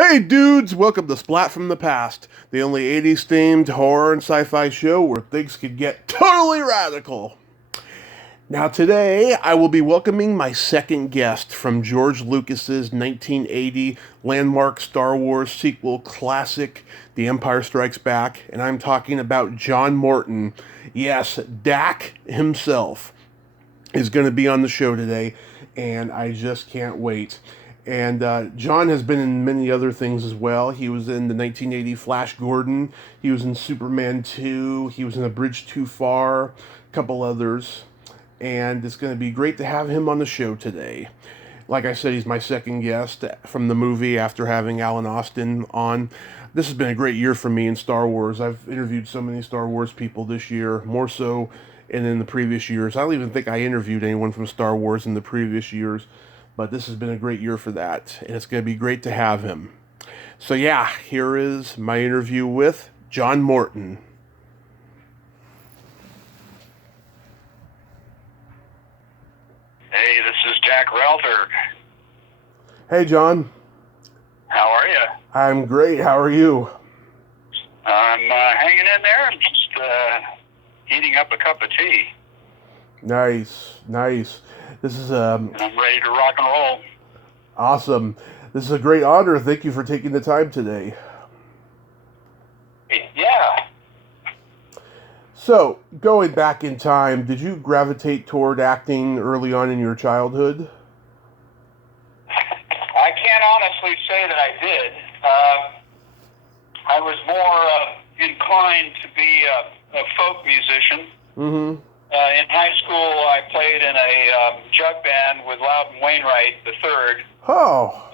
Hey dudes, welcome to Splat from the Past, the only 80s themed horror and sci-fi show where things could get totally radical. Now today, I will be welcoming my second guest from George Lucas's 1980 landmark Star Wars sequel classic, The Empire Strikes Back, and I'm talking about John Morton. Yes, Dak himself is going to be on the show today, and I just can't wait. And John has been in many other things as well. He was in the 1980 Flash Gordon. He was in Superman 2. He was in A Bridge Too Far. A couple others. And it's going to be great to have him on the show today. Like I said, he's my second guest from the movie after having Alan Austin on. This has been a great year for me in Star Wars. I've interviewed so many Star Wars people this year, more so than in the previous years. I don't even think I interviewed anyone from Star Wars in the previous years, but this has been a great year for that, and it's going to be great to have him. So yeah, here is my interview with John Morton. Hey, this is Jack Ralthberg. Hey John. How are you? I'm great. How are you? I'm hanging in there. I'm just heating up a cup of tea. Nice. This is And I'm ready to rock and roll. awesome. This is a great honor. Thank you for taking the time today. Yeah. So, going back in time, did you gravitate toward acting early on in your childhood? I can't honestly say that I did. I was more inclined to be a folk musician. Mm-hmm. In high school, I played in a jug band with Loudon Wainwright III, Oh,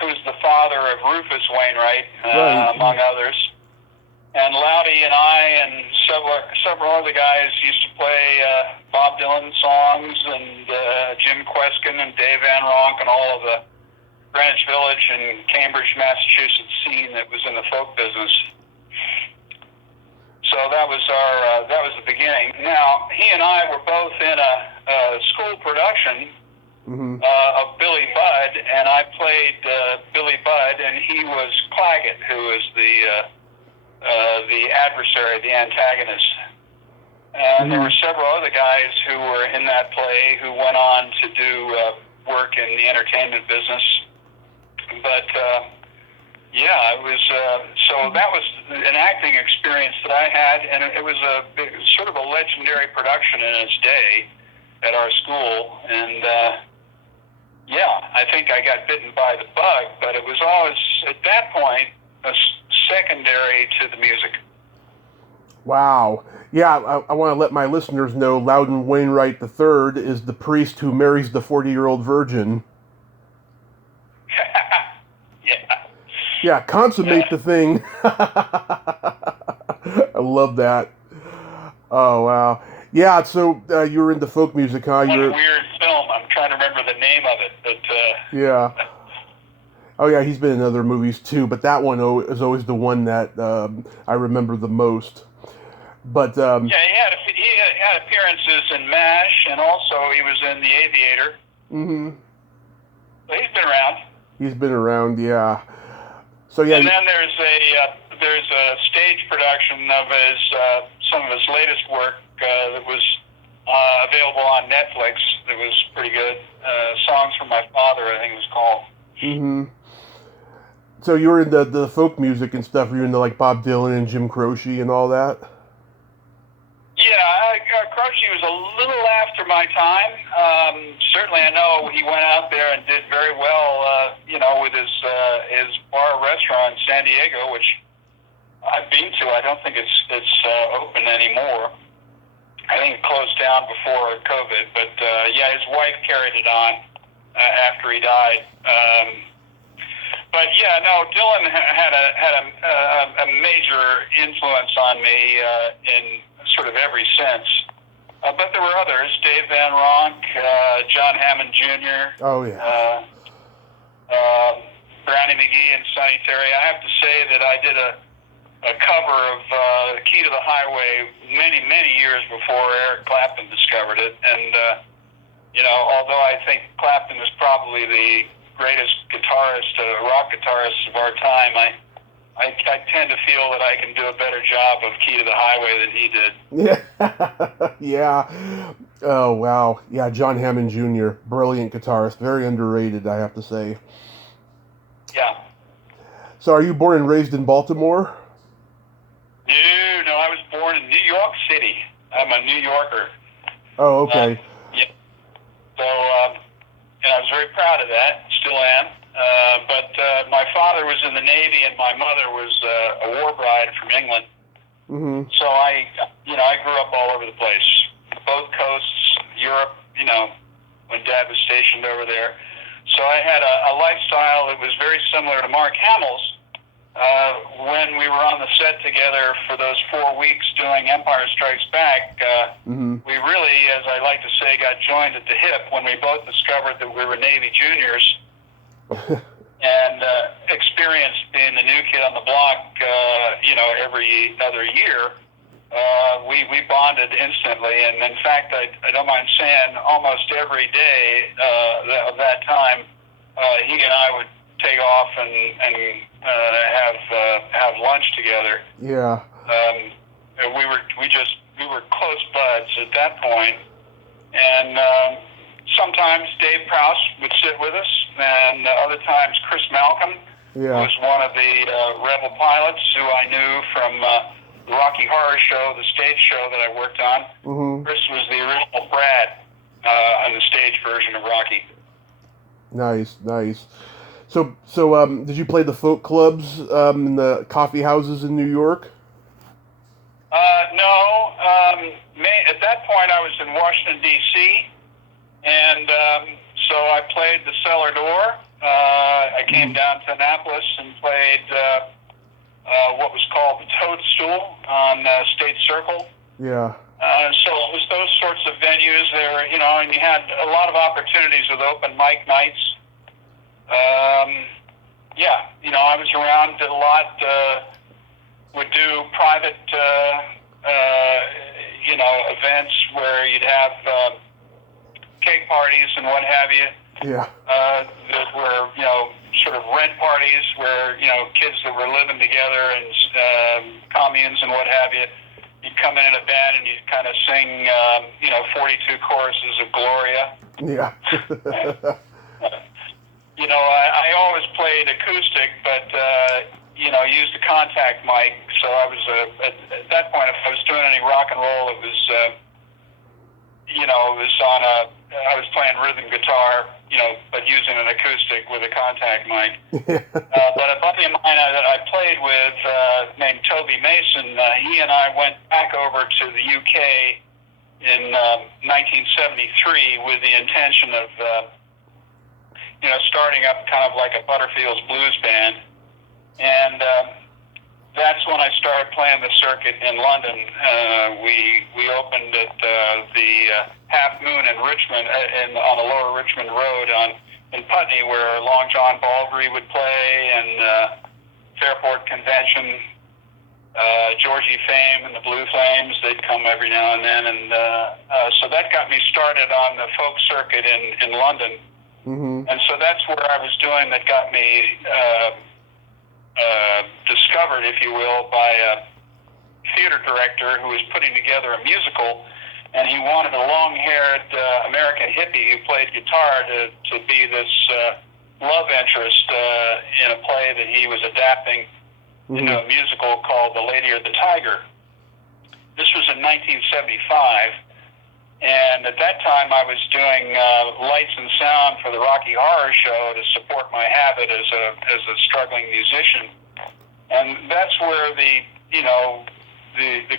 who's the father of Rufus Wainwright, Right. among others. And Loudy and I and several other guys used to play Bob Dylan songs and Jim Kweskin and Dave Van Ronk and all of the Greenwich Village and Cambridge, Massachusetts scene that was in the folk business. So that was the beginning. Now he and I were both in a school production of Billy Budd, and I played Billy Budd, and he was Claggett, who was the adversary, the antagonist. And there were several other guys who were in that play who went on to do work in the entertainment business. But yeah, it was so that was an acting experience that I had, and it was sort of a legendary production in its day at our school. And yeah, I think I got bitten by the bug, but it was always at that point secondary to the music. wow. Yeah, I want to let my listeners know Loudon Wainwright III is the priest who marries the 40-year-old virgin. Yeah. Yeah, consummate the thing. I love that. Oh, wow. Yeah, so you were into folk music, huh? What a weird film. I'm trying to remember the name of it, but Yeah. Oh, yeah, he's been in other movies too, but that one is always the one that I remember the most. But yeah, he had appearances in MASH, and also he was in The Aviator. Mm-hmm. So he's been around. He's been around, yeah. So yeah. And then there's a stage production of some of his latest work that was available on Netflix. That was pretty good. Songs from My Father, I think it was called. Mm-hmm. So you were into the folk music and stuff. You were into like Bob Dylan and Jim Croce and all that. Yeah, Croce was a little after my time. Certainly, I know he went out there and did very well. With his bar restaurant in San Diego, which I've been to. I don't think it's open anymore. I think it closed down before COVID. But yeah, his wife carried it on after he died. But yeah, no, Dylan had a major influence on me in sort of every sense. But there were others, Dave Van Ronk, John Hammond Jr., Oh yeah. Brownie McGee and Sonny Terry. I have to say that I did a cover of Key to the Highway many, many years before Eric Clapton discovered it. And, although I think Clapton is probably the greatest guitarist, rock guitarists of our time, I tend to feel that I can do a better job of Key to the Highway than he did. Yeah. Yeah. Oh, wow. Yeah, John Hammond Jr., brilliant guitarist. Very underrated, I have to say. Yeah. So are you born and raised in Baltimore? No, I was born in New York City. I'm a New Yorker. Oh, okay. Yeah. So, and I was very proud of that, still am. But my father was in the Navy and my mother was a war bride from England. Mm-hmm. So I grew up all over the place. Both coasts, Europe, when Dad was stationed over there. So I had a lifestyle that was very similar to Mark Hamill's. When we were on the set together for those 4 weeks doing Empire Strikes Back, we really, as I like to say, got joined at the hip when we both discovered that we were Navy juniors and experienced being the new kid on the block, every other year. We bonded instantly, and in fact, I don't mind saying almost every day of that time, he and I would take off and have lunch together. Yeah. We were close buds at that point, and sometimes Dave Prowse would sit with us, and other times Chris Malcolm, who was one of the Rebel pilots who I knew from the Rocky Horror Show, the stage show that I worked on. Mm-hmm. Chris was the original Brad on the stage version of Rocky. Nice. So, did you play the folk clubs in the coffee houses in New York? No. At that point, I was in Washington, D.C., and so I played the Cellar Door. I came down to Annapolis and played what was called the Toadstool on State Circle. Yeah. So it was those sorts of venues there, and you had a lot of opportunities with open mic nights. I was around, did a lot, would do private, events where you'd have cake parties and what have you. Yeah. That were, sort of rent parties where, kids that were living together and communes and what have you. You'd come in a band and you'd kind of sing, 42 choruses of Gloria. Yeah. I always played acoustic, but, used a contact mic. So I was, at that point, if I was doing any rock and roll, it was, I was playing rhythm guitar, but using an acoustic with a contact mic. But a buddy of mine that I played with, named Toby Mason, he and I went back over to the UK in 1973 with the intention of, starting up kind of like a Butterfield's blues band. And that's when I started playing the circuit in London. We opened at the Half Moon in Richmond, on the Lower Richmond Road in Putney, where Long John Baldry would play, and Fairport Convention, Georgie Fame and the Blue Flames, they'd come every now and then. And so that got me started on the folk circuit in London. Mm-hmm. And so that's where I was doing that got me discovered, if you will, by a theater director who was putting together a musical, and he wanted a long-haired American hippie who played guitar to be this love interest in a play that he was adapting into a musical called The Lady or the Tiger. This was in 1975. And at that time, I was doing lights and sound for the Rocky Horror Show to support my habit as a struggling musician. And that's where the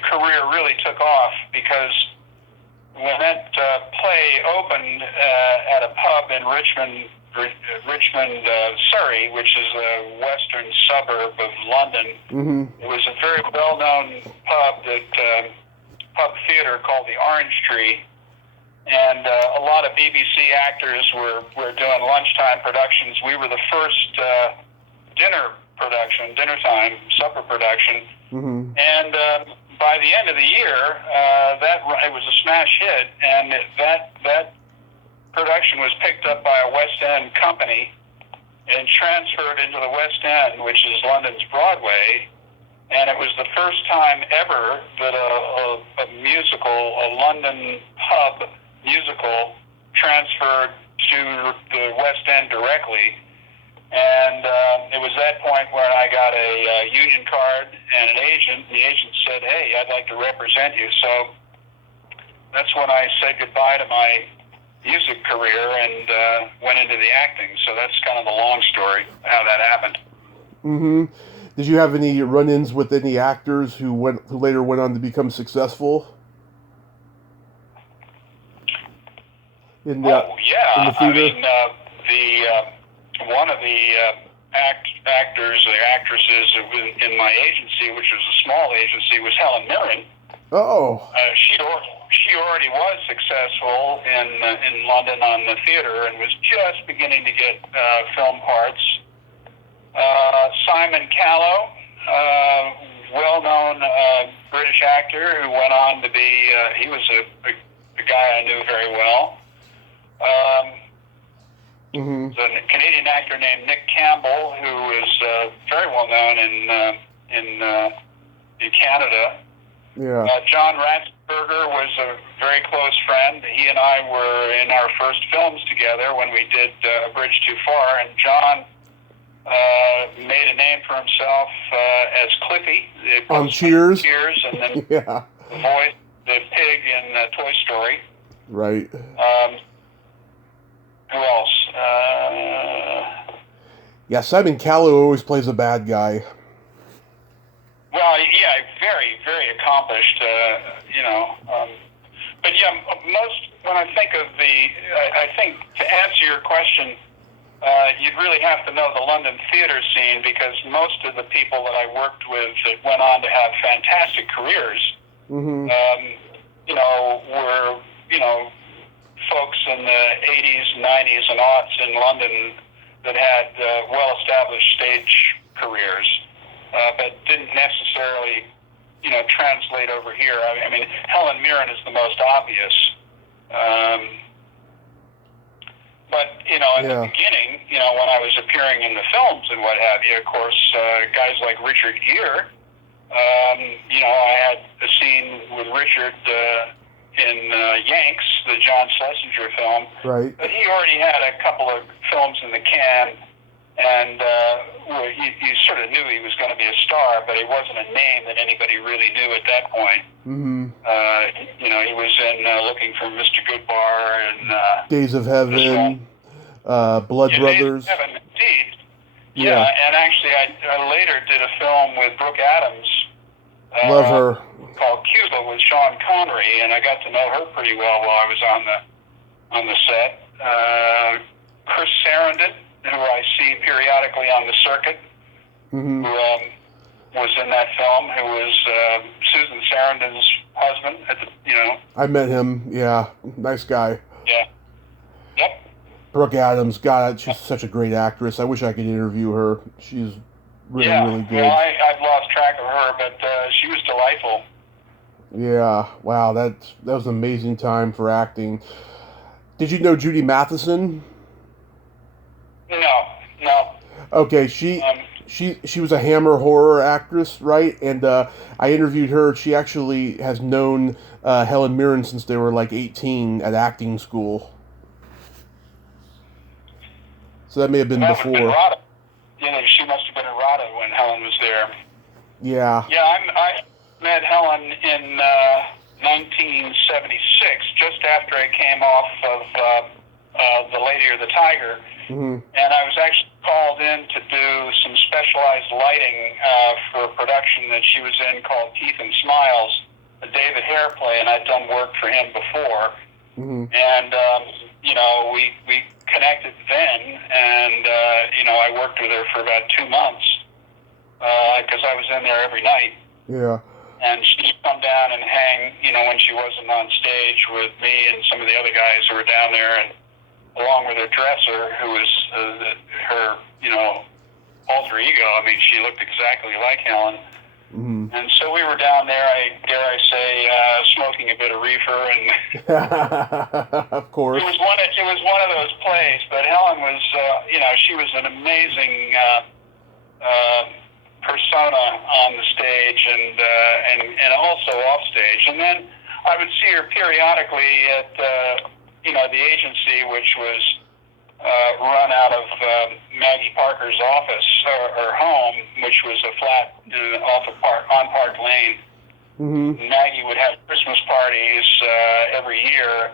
career really took off, because when that play opened at a pub in Richmond, Surrey, which is a western suburb of London, it was a very well-known pub theater called the Orange Tree. And a lot of BBC actors were doing lunchtime productions. We were the first dinner-time, supper production. And by the end of the year, it was a smash hit, and that production was picked up by a West End company and transferred into the West End, which is London's Broadway. And it was the first time ever that a musical, a London pub musical, transferred to the West End directly. And it was that point where I got a union card and an agent. The agent said, "Hey, I'd like to represent you." So that's when I said goodbye to my music career and went into the acting. So that's kind of the long story, how that happened. Mm-hmm. Did you have any run-ins with any actors who later went on to become successful? In the theater? I mean, one of the actors or actresses in my agency, which was a small agency, was Helen Mirren. Oh. She already was successful in London on the theater and was just beginning to get film parts. Simon Callow, well-known British actor who went on to be, he was a guy I knew very well. Mm-hmm. There's a Canadian actor named Nick Campbell who is very well-known in Canada. Yeah. John Ratzenberger was a very close friend. He and I were in our first films together when we did A Bridge Too Far, and John made a name for himself as Cliffy. On Cheers. Cheers, and then Yeah. the voice, the pig in Toy Story. Right. Who else? Yeah, Simon Callow always plays a bad guy. Well, yeah, very, very accomplished, but yeah, when I think of I think to answer your question, you'd really have to know the London theater scene, because most of the people that I worked with that went on to have fantastic careers, Mm-hmm. were, folks in the 80s, 90s, and aughts in London that had well-established stage careers, but didn't necessarily, translate over here. I mean, Helen Mirren is the most obvious. But, at the beginning, when I was appearing in the films and what have you, of course, guys like Richard Gere, I had a scene with Richard in Yanks, the John Schlesinger film. Right. But he already had a couple of films in the can, and you sort of knew he was going to be a star, but he wasn't a name that anybody really knew at that point. Mm-hmm. He was in Looking for Mr. Goodbar and Days of Heaven, Blood Brothers. Days of Heaven, indeed. Yeah. And actually, I later did a film with Brooke Adams. Love her. Called Cuba with Sean Connery, and I got to know her pretty well while I was on the set. Chris Sarandon, who I see periodically on the circuit, Mm-hmm. who was in that film, who was Susan Sarandon's husband. I met him. Yeah, nice guy. Yeah. Yep. Brooke Adams, God, she's such a great actress. I wish I could interview her. She's really good. Well, I've lost track of her, but she was delightful. Yeah, wow, that was an amazing time for acting. Did you know Judy Matheson? No. Okay, she was a Hammer horror actress, right? And I interviewed her. She actually has known Helen Mirren since they were like 18 at acting school. So that may have been before. She must have been a Rada when Helen was there. Yeah. Yeah, I met Helen in 1976, just after I came off of The Lady or the Tiger. Mm-hmm. And I was actually called in to do some specialized lighting for a production that she was in called Teeth and Smiles, a David Hare play, and I'd done work for him before. Mm-hmm. And, we connected then, and, I worked with her for about 2 months because I was in there every night. Yeah. And she'd come down and hang, when she wasn't on stage with me and some of the other guys who were down there, and along with her dresser, who was her, alter ego. I mean, she looked exactly like Helen. Mm-hmm. And so we were down there, dare I say, smoking a bit of reefer, and Of course. it was one of those plays. But Helen was, she was an amazing persona on the stage and also off stage. And then I would see her periodically at the agency, which was run out of Maggie Parker's office or home, which was a flat on Park Lane. Mm-hmm. Maggie would have Christmas parties every year,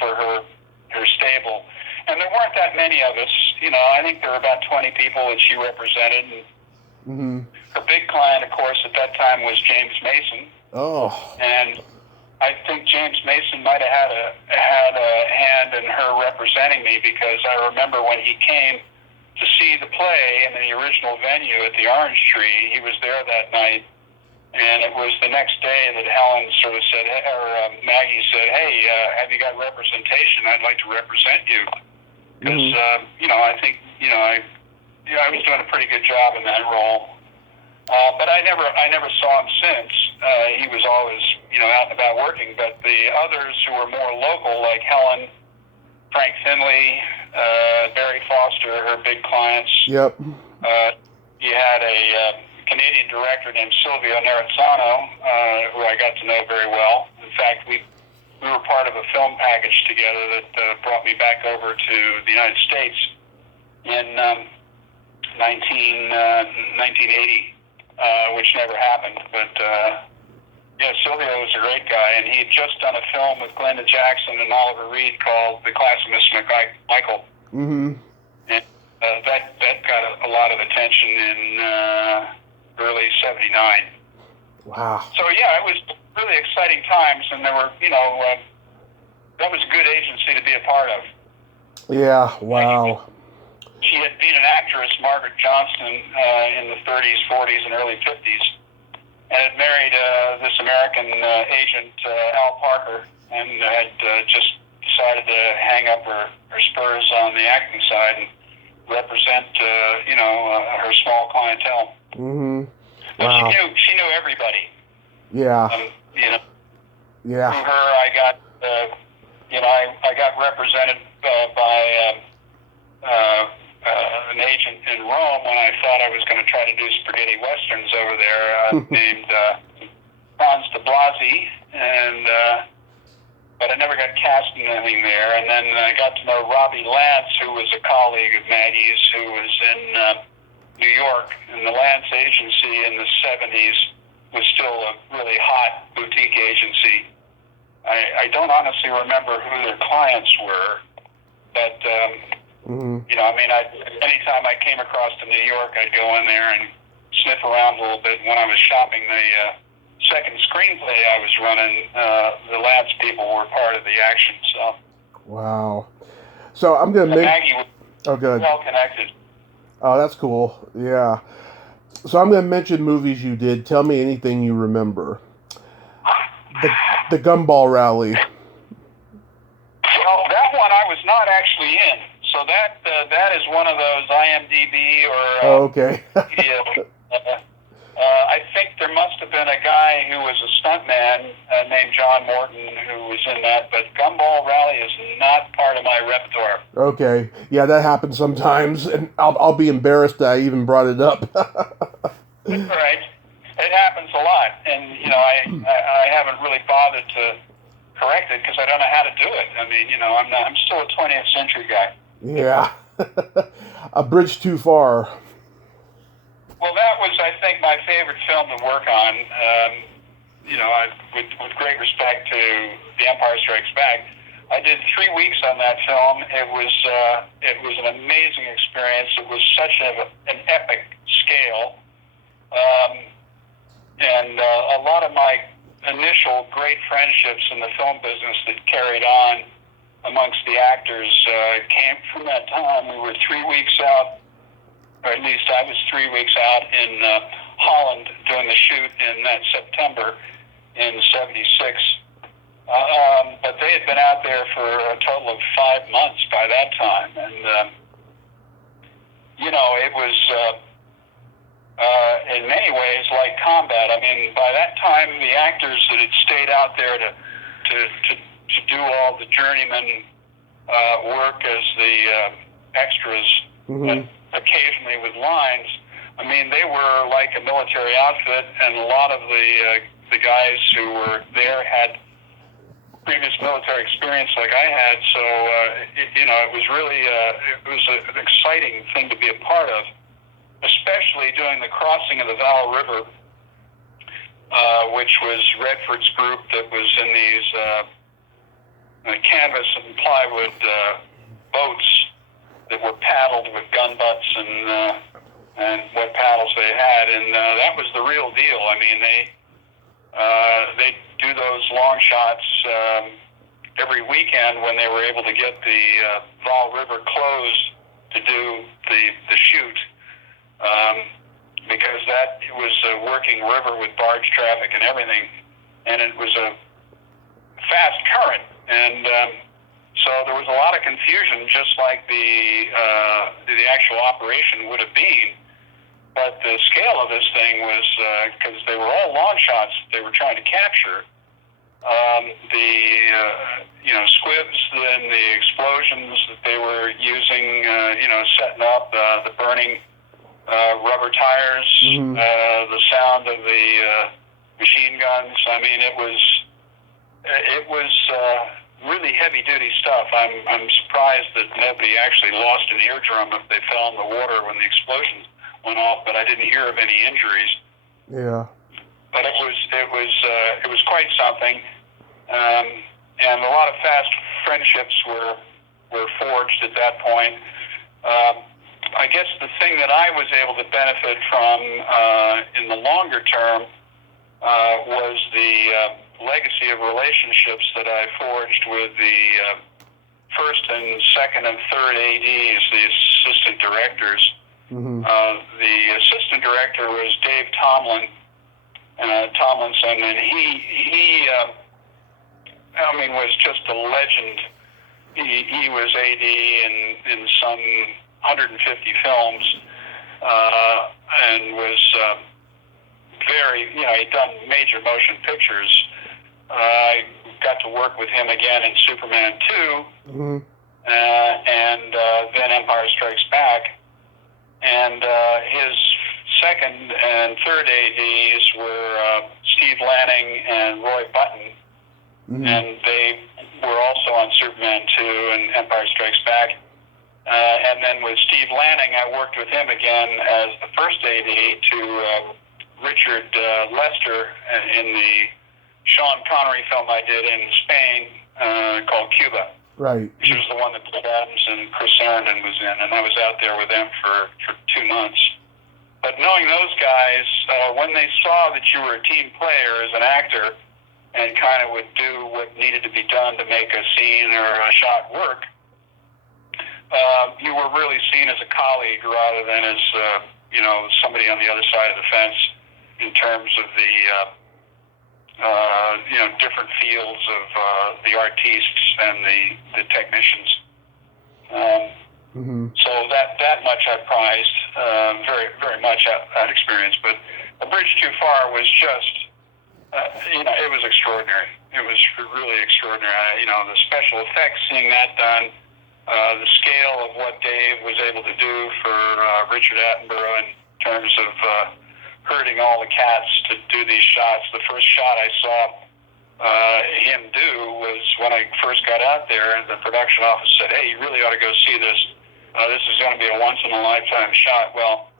for her stable, and there weren't that many of us. I think there were about 20 people that she represented. And Mm-hmm. her big client, of course, at that time was James Mason. Oh. And I think James Mason might have had a hand in her representing me, because I remember when he came to see the play in the original venue at the Orange Tree, he was there that night, and it was the next day that Helen sort of said, or Maggie said, "Hey, have you got representation? I'd like to represent you," because I think I was doing a pretty good job in that role. But I never saw him since. He was always, out and about working. But the others who were more local, like Helen, Frank Finley, Barry Foster, her big clients. Yep. You had a Canadian director named Silvio Nerazzano, who I got to know very well. In fact, we were part of a film package together that brought me back over to the United States in 1980. Which never happened, but Silvio was a great guy, and he had just done a film with Glenda Jackson and Oliver Reed called The Class of Miss Michael. Mm-hmm. And that got a lot of attention in early '79. Wow. So it was really exciting times, and there were, that was a good agency to be a part of. Yeah. Wow. She had been an actress, Margaret Johnston, in the 30s, 40s, and early 50s, and had married this American agent, Al Parker, and had just decided to hang up her spurs on the acting side and represent, her small clientele. Mm-hmm. But Wow. she knew everybody. Yeah. Through her, I got, I got represented by an agent in Rome when I thought I was going to try to do spaghetti westerns over there, named Franz de Blasi, but I never got cast in anything there. And then I got to know Robbie Lance, who was a colleague of Maggie's, who was in New York, and the Lance agency in the 70s was still a really hot boutique agency. I don't honestly remember who their clients were, but anytime I came across to New York, I'd go in there and sniff around a little bit. When I was shopping the second screenplay I was running, the Lance people were part of the action. So wow. So I'm gonna make. Maggie was good. well connected. Oh, that's cool. Yeah. So I'm gonna mention movies you did. Tell me anything you remember. The Gumball Rally. Well, that one I was not actually in. So that is one of those IMDb or okay. I think there must have been a guy who was a stuntman named John Morton who was in that, but Gumball Rally is not part of my repertoire. Okay, yeah, that happens sometimes, and I'll be embarrassed that I even brought it up. Right, it happens a lot, and I haven't really bothered to correct it because I don't know how to do it. I mean, I'm still a 20th century guy. Yeah, a bridge too far. Well, that was, I think, my favorite film to work on. With great respect to The Empire Strikes Back, I did 3 weeks on that film. It was an amazing experience. It was such an epic scale, and a lot of my initial great friendships in the film business that carried on amongst the actors came from that time. We were 3 weeks out, or at least I was 3 weeks out in Holland doing the shoot in that September in '76. But they had been out there for a total of 5 months by that time, and it was in many ways like combat. I mean, by that time, the actors that had stayed out there to do all the journeyman work as the extras, but occasionally with lines. I mean, they were like a military outfit, and a lot of the guys who were there had previous military experience like I had. So it was really an exciting thing to be a part of, especially doing the crossing of the Val River, which was Redford's group that was in these canvas and plywood boats that were paddled with gun butts and what paddles they had, and that was the real deal. I mean, they do those long shots every weekend when they were able to get the Val River closed to do the shoot, because that was a working river with barge traffic and everything, and it was a fast current, and so there was a lot of confusion, just like the actual operation would have been. But the scale of this thing was, because they were all long shots they were trying to capture, the squibs and the explosions that they were using, setting up, the burning rubber tires, the sound of the machine guns. I mean, it was really heavy-duty stuff. I'm surprised that nobody actually lost an eardrum if they fell in the water when the explosions went off, but I didn't hear of any injuries. Yeah. But it was quite something, and a lot of fast friendships were forged at that point. I guess the thing that I was able to benefit from in the longer term was the legacy of relationships that I forged with the first and second and third ADs, the assistant directors. The assistant director was Dave Tomlinson, and he was just a legend. He was AD in some 150 films, and was he'd done major motion pictures. I got to work with him again in Superman 2, and then Empire Strikes Back. And his second and third ADs were Steve Lanning and Roy Button, and they were also on Superman 2 and Empire Strikes Back. And then with Steve Lanning, I worked with him again as the first AD to Richard Lester in the Sean Connery film I did in Spain called Cuba. Right. She was the one that Bill Adams and Chris Sarandon was in, and I was out there with them for 2 months. But knowing those guys, when they saw that you were a team player as an actor and kind of would do what needed to be done to make a scene or a shot work, you were really seen as a colleague rather than as somebody on the other side of the fence in terms of the different fields of the artistes and the technicians. So that much I prized very, very much out experience. But A Bridge Too Far was just, it was extraordinary. It was really extraordinary. The special effects, seeing that done, the scale of what Dave was able to do for Richard Attenborough in terms of herding all the cats to do these shots. The first shot I saw him do was when I first got out there, and the production office said, "Hey, you really ought to go see this. This is going to be a once-in-a-lifetime shot." Well,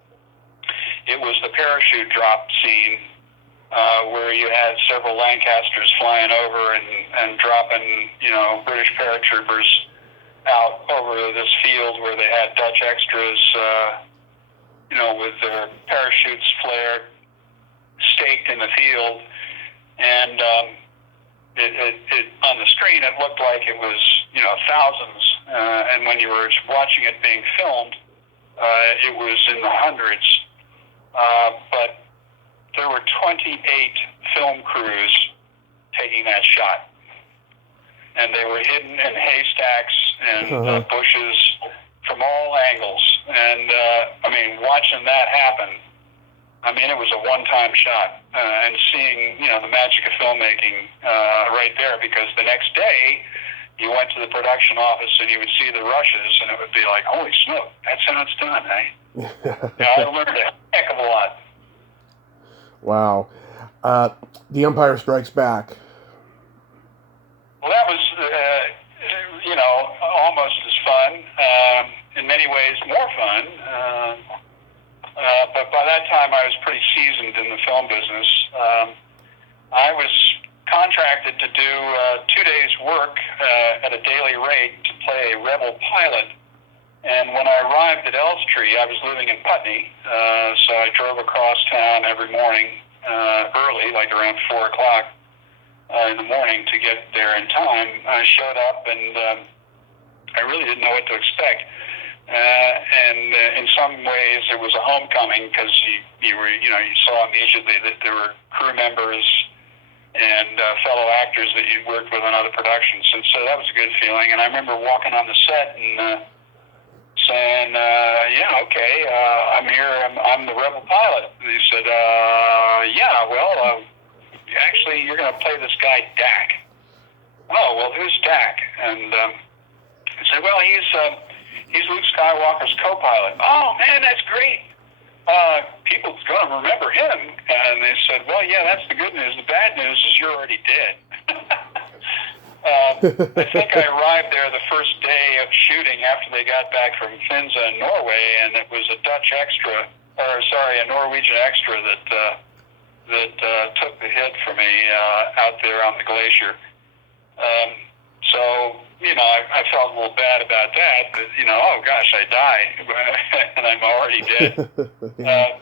it was the parachute drop scene where you had several Lancasters flying over and dropping, British paratroopers out over this field where they had Dutch extras, with their parachutes flared, staked in the field, and it on the screen it looked like it was thousands, and when you were watching it being filmed, it was in the hundreds. But there were 28 film crews taking that shot, and they were hidden in haystacks and bushes from all angles. And watching that happen I mean, it was a one-time shot, and seeing, the magic of filmmaking right there, because the next day you went to the production office and you would see the rushes, and it would be like, holy smoke, that's how it's done, eh? I learned a heck of a lot. Wow. The Empire Strikes Back. Well, that was, almost as fun, in many ways more fun. But by that time, I was pretty seasoned in the film business. I was contracted to do 2 days' work at a daily rate to play a rebel pilot. And when I arrived at Elstree, I was living in Putney, so I drove across town every morning early, like around 4 o'clock in the morning, to get there in time. I showed up, and I really didn't know what to expect. And in some ways, it was a homecoming, because you saw immediately that there were crew members and fellow actors that you'd worked with on other productions, and so that was a good feeling. And I remember walking on the set and saying, okay, I'm here, I'm the rebel pilot. And he said, actually, you're going to play this guy Dak. Oh, well, who's Dak? And I said, well, he's Luke Skywalker's co-pilot. Oh, man, that's great. People's going to remember him. And they said, well, yeah, that's the good news. The bad news is you're already dead. I think I arrived there the first day of shooting after they got back from Finza in Norway, and it was a Norwegian extra that took the hit for me out there on the glacier. So, I felt a little bad about that, but, oh gosh, I die, and I'm already dead. That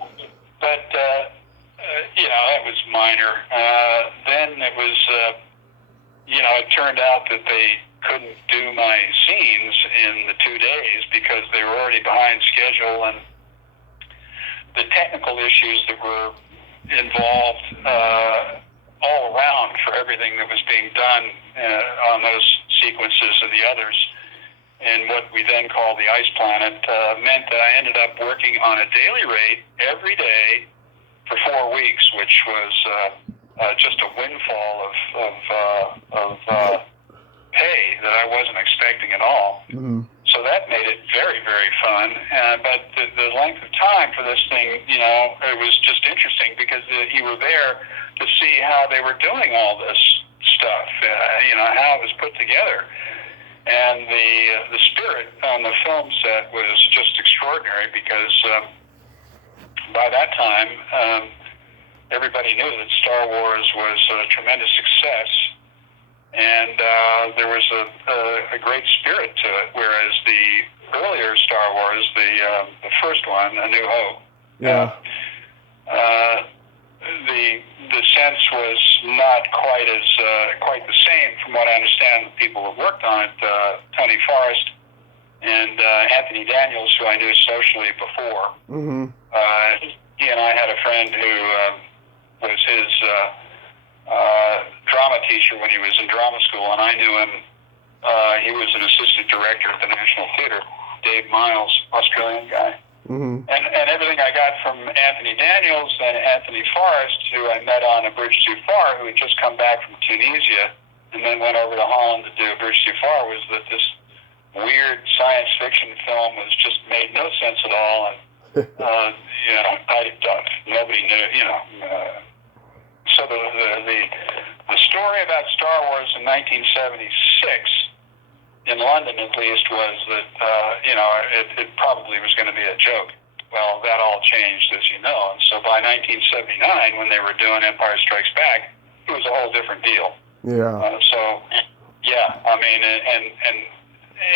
was minor. Then it was, it turned out that they couldn't do my scenes in the 2 days because they were already behind schedule, and the technical issues that were involved all around for everything that was being done on those sequences and the others, and what we then call the Ice Planet, meant that I ended up working on a daily rate every day for 4 weeks, which was just a windfall of pay that I wasn't expecting at all. Mm-hmm. So that made it very, very fun. But the length of time for this thing, it was just interesting because you were there to see how they were doing all this stuff, how it was put together. And the spirit on the film set was just extraordinary because by that time, everybody knew that Star Wars was a tremendous success, and there was a great spirit to it, whereas the earlier Star Wars, the first one, A New Hope, the sense was not quite the same from what I understand the people who worked on it, Tony Forrest and Anthony Daniels, who I knew socially before. Mm-hmm. He and I had a friend who was his drama teacher when he was in drama school, and I knew him. He was an assistant director at the National Theatre, Dave Miles, Australian guy. Mm-hmm. And everything I got from Anthony Daniels and Anthony Forrest, who I met on A Bridge Too Far, who had just come back from Tunisia and then went over to Holland to do A Bridge Too Far, was that this weird science fiction film was just made no sense at all, and nobody knew, So the story about Star Wars in 1976, in London at least, was that, it probably was going to be a joke. Well, that all changed, as you know. And so by 1979, when they were doing Empire Strikes Back, it was a whole different deal. Yeah. And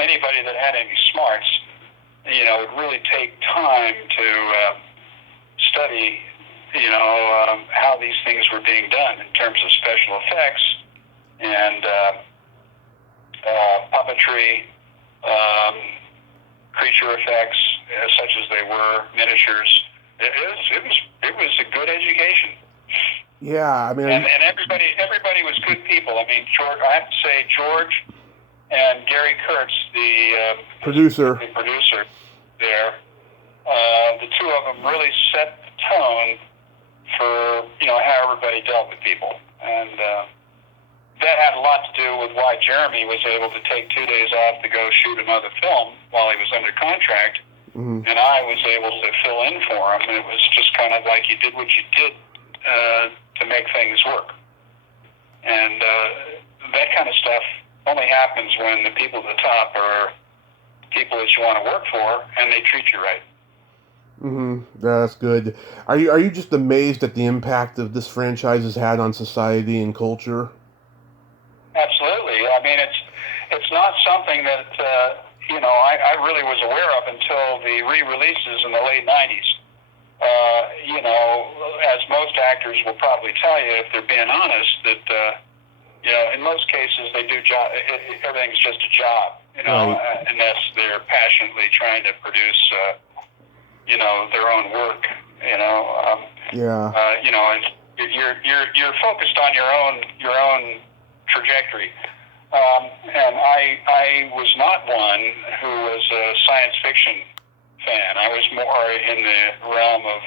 anybody that had any smarts, would really take time to study, how these things were being done in terms of special effects and puppetry, creature effects, such as they were, miniatures. It was a good education. Yeah, I mean, and everybody was good people. I mean, I have to say, George and Gary Kurtz, the producer there, the two of them really set the tone for how everybody dealt with people, and that had a lot to do with why Jeremy was able to take 2 days off to go shoot another film while he was under contract, and I was able to fill in for him. And it was just kind of like you did what you did to make things work, and that kind of stuff only happens when the people at the top are people that you want to work for, and they treat you right. That's good. Are you just amazed at the impact that this franchise has had on society and culture? Absolutely. I mean, it's not something that I really was aware of until the re-releases in the late '90s. As most actors will probably tell you, if they're being honest, that in most cases they do everything's just a job, Right. unless they're passionately trying to produce, their own work. Yeah. And you're focused on your own trajectory. And I was not one who was a science fiction fan. I was more in the realm of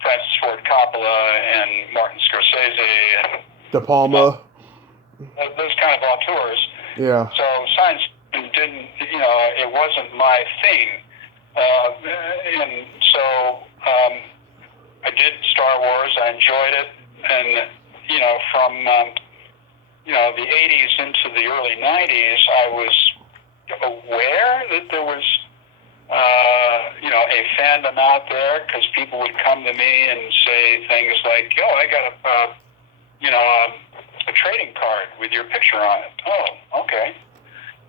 Francis Ford Coppola and Martin Scorsese and De Palma. those kind of auteurs. Yeah. So science fiction didn't, it wasn't my thing. And so I did Star Wars. I enjoyed it. And, from, the 80s into the early 90s, I was aware that there was, a fandom out there, because people would come to me and say things like, I got a trading card with your picture on it. Oh, okay.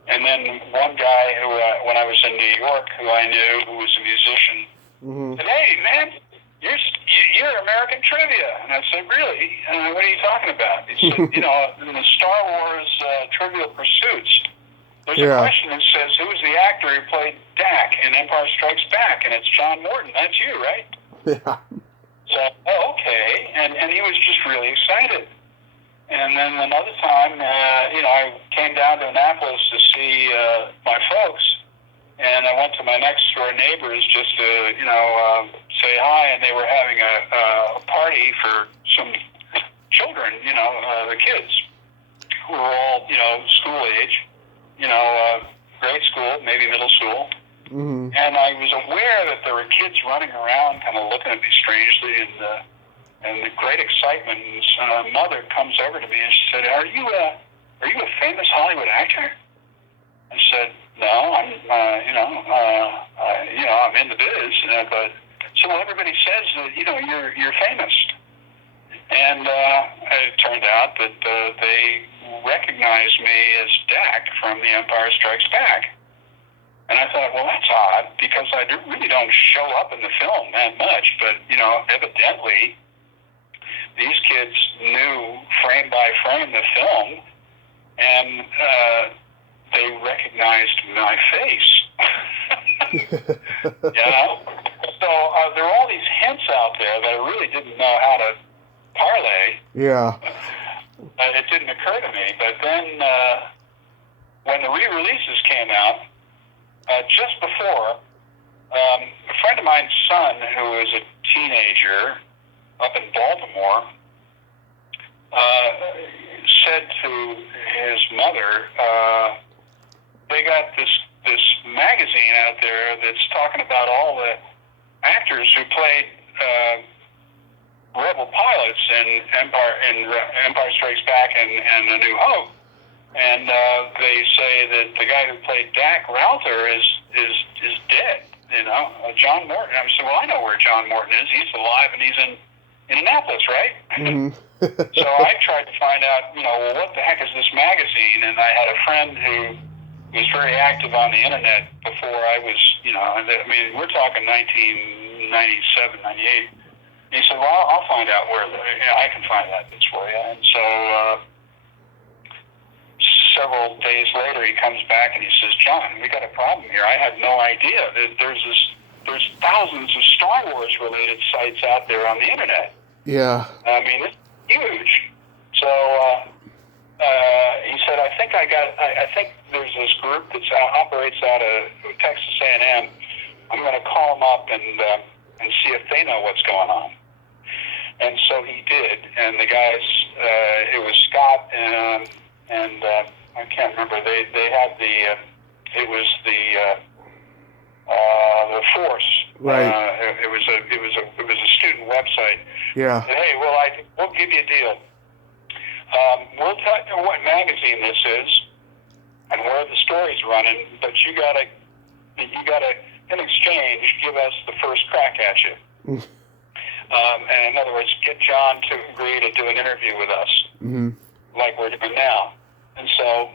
And then one guy who, when I was in New York, who I knew, who was a musician, said, "Hey, man, you're American trivia." And I said, "Really? What are you talking about?" He said, in the Star Wars Trivial Pursuits, there's a question that says, "Who's the actor who played Dak in Empire Strikes Back?" And it's John Morton. That's you, right? Yeah. So, okay. And he was just really excited. And then another time, I came down to Annapolis to see my folks, and I went to my next door neighbors just to, say hi, and they were having a party for some children, the kids, who were all, school age, grade school, maybe middle school. And I was aware that there were kids running around kind of looking at me strangely, and the great excitement. And mother comes over to me and she said, "Are you a famous Hollywood actor?" I said, "No, I'm I'm in the biz, but well, everybody says that you're famous." And it turned out that they recognized me as Dak from The Empire Strikes Back. And I thought, well, that's odd, because I really don't show up in the film that much, but evidently these kids knew frame by frame the film, and they recognized my face. So there are all these hints out there that I really didn't know how to parlay. Yeah. It didn't occur to me. But then when the re-releases came out, just before, a friend of mine's son, who was a teenager up in Baltimore, said to his mother, they got this magazine out there that's talking about all the actors who played rebel pilots in Empire Strikes Back and A New Hope. And they say that the guy who played Dak Rowther is dead, John Morton. I said, well, I know where John Morton is. He's alive, and he's in Annapolis, right? So I tried to find out, well, what the heck is this magazine? And I had a friend who was very active on the internet before I was, we're talking 1997, 98. And he said, well, I'll find out where, I can find that for you. And so several days later, he comes back and he says, John, we got a problem here. I had no idea that there's thousands of Star Wars related sites out there on the internet. Yeah. It's huge. So he said, I think there's this group that operates out of Texas A&M. I'm going to call them up and see if they know what's going on. And so he did, and the guys, it was Scott and I can't remember. They had it was the Force. Right. It was a student website. Yeah. Said, hey, we'll give you a deal. We'll tell you what magazine this is and where the story's running, but you gotta in exchange give us the first crack at you. And in other words, get John to agree to do an interview with us, like we're doing now. And so,